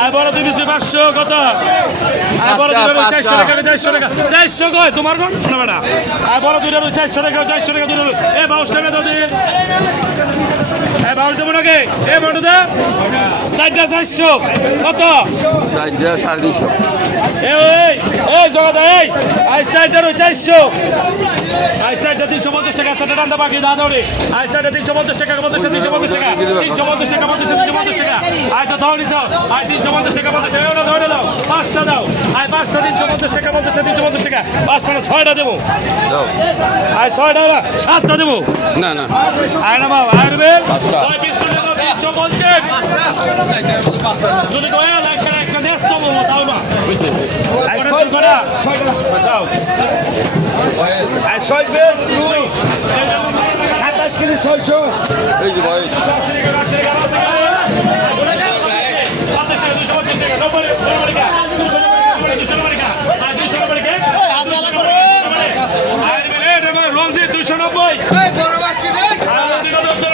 আয় বড় 2 পিস 500 কত আয় বড় 400 টাকা 400 টাকা 400 কয় তোমার কোন না বেটা আয় বড় 400 টাকা 400 টাকা এ 22 টাকা দাও দিন এ 22 দেব নাকি এ বড় দে 400 কত 450 এই এই জগদা এই আই সাইডার 400 আই সাইডটা 350 টাকা সেটা দাম বাকি দাও দৌড়ে আই সাইডটা 350 টাকা 350 টাকা 350 টাকা 350 টাকা আই তো দাও নিছো আই 350 টাকা 50 টাকা ধরে দাও পাঁচটা দাও আই পাঁচটা 350 টাকা 350 টাকা পাঁচটা 6টা দেবো দাও আই 6টা সাতটা দেবো না না আয় না বাবা আয় রে পাঁচটা 350 যদি কয় লাখ টাকা একটা দেশ তো বলো তাও না আই 6টা দাও আর 6 বেশ 27 কেজি 600 এই যে ভাই রঞ্জিত 290